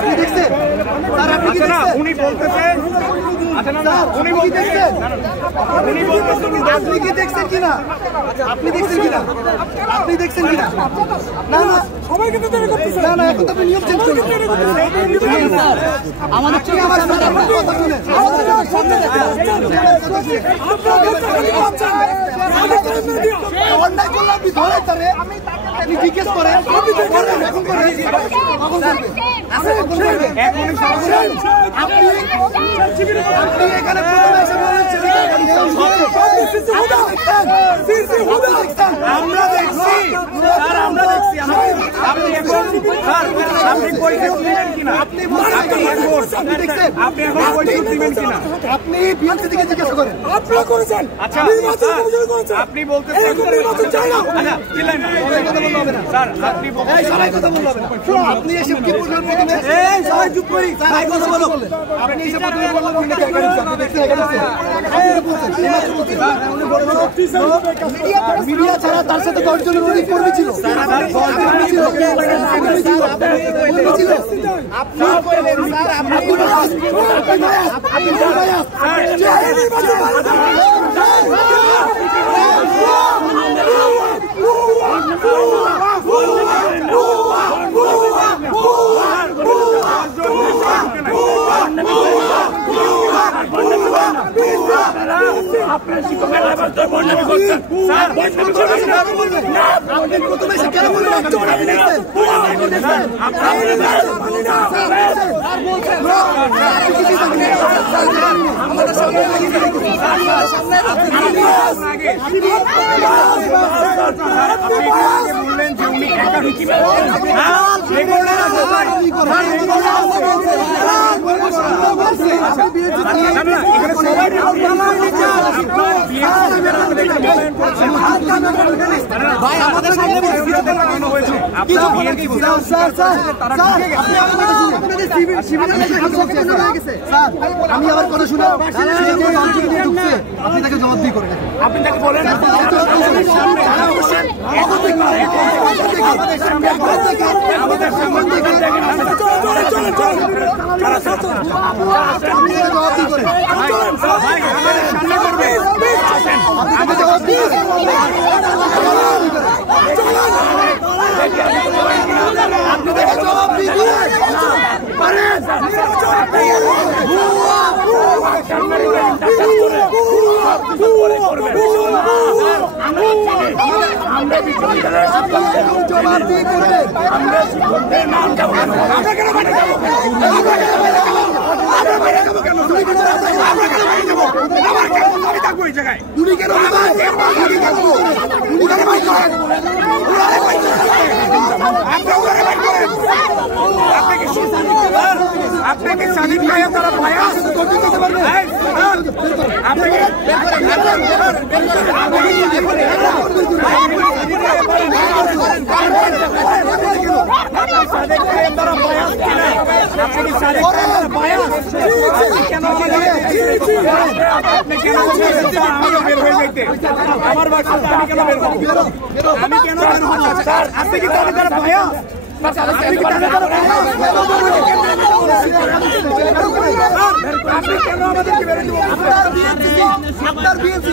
আপনি দেখছেন স্যার? আপনি কি দেখছেন? উনি বলতেছেন উনি বলতেছেন আপনি কি দেখছেন কিনা? আপনি দেখছেন কিনা? আপনি দেখছেন কিনা? না না সবাইকে তো তৈরি করতেছেন। না না এখন তো আপনি নিয়ম চেঞ্জ করলেন। আমাদের কি আমার কথা শুনেন? অন্যায় করলে আপনি ধরেন তারে, আপনি জিজ্ঞেস করেন এখন করেন আপনি এখানে প্রথমে এসে বলেছেন আমরা দেখছি স্যার, আমরা দেখছি আপনি এখন স্যার আপনি পরিচয় দিবেন কিনা? আপনি দেখছেন আপনি এখন পরিচয় দিবেন কিনা? আপনি বিএনপি থেকে জিজ্ঞাসা করেন। আপনারা করেছেন। আচ্ছা আপনি বলতেছেন স্যার আপনি সবাই কথা বলবেন না। আপনি এসে কি বলবেন প্রথমে? সবাই চুপ করি ভাই কথা বলো। আপনি এসে প্রথমে বললেন আপনি দেখছেন মিডিয়া ছাড়া তার সাথে 10 জনের অধিক কর্মী ছিল। আপনার শিক্ষকের ব্যবস্থা বর্ণনা করছেন স্যার, আপনি প্রথমে এসে কেন বললেন? বললেন যে উনি একা ঢুকিবেন ভাই আমাদের সামনে আমি আবার কথা শুনে আপনি তাকে জবাব দিয়ে করেন। আপনি তাকে বলেন জবাব দিয়ে করেন। আপনি জবাব দিয়ে আপনি তাকে জবাব দিয়ে জবাব দিয়ে করবেন। আপনাকে স্বাধীন ভাইয়া তারা ভাইয়া আপনাকে আমার বাসাতে আমি কেন বের হবো? আমি কেন বের হবো? আপনি কি তাদের দ্বারা ভাইয়া? আপনি কি তাদের দ্বারা আপনি কেন আমাদেরকে বেরো দিব? আপনার বিএনপি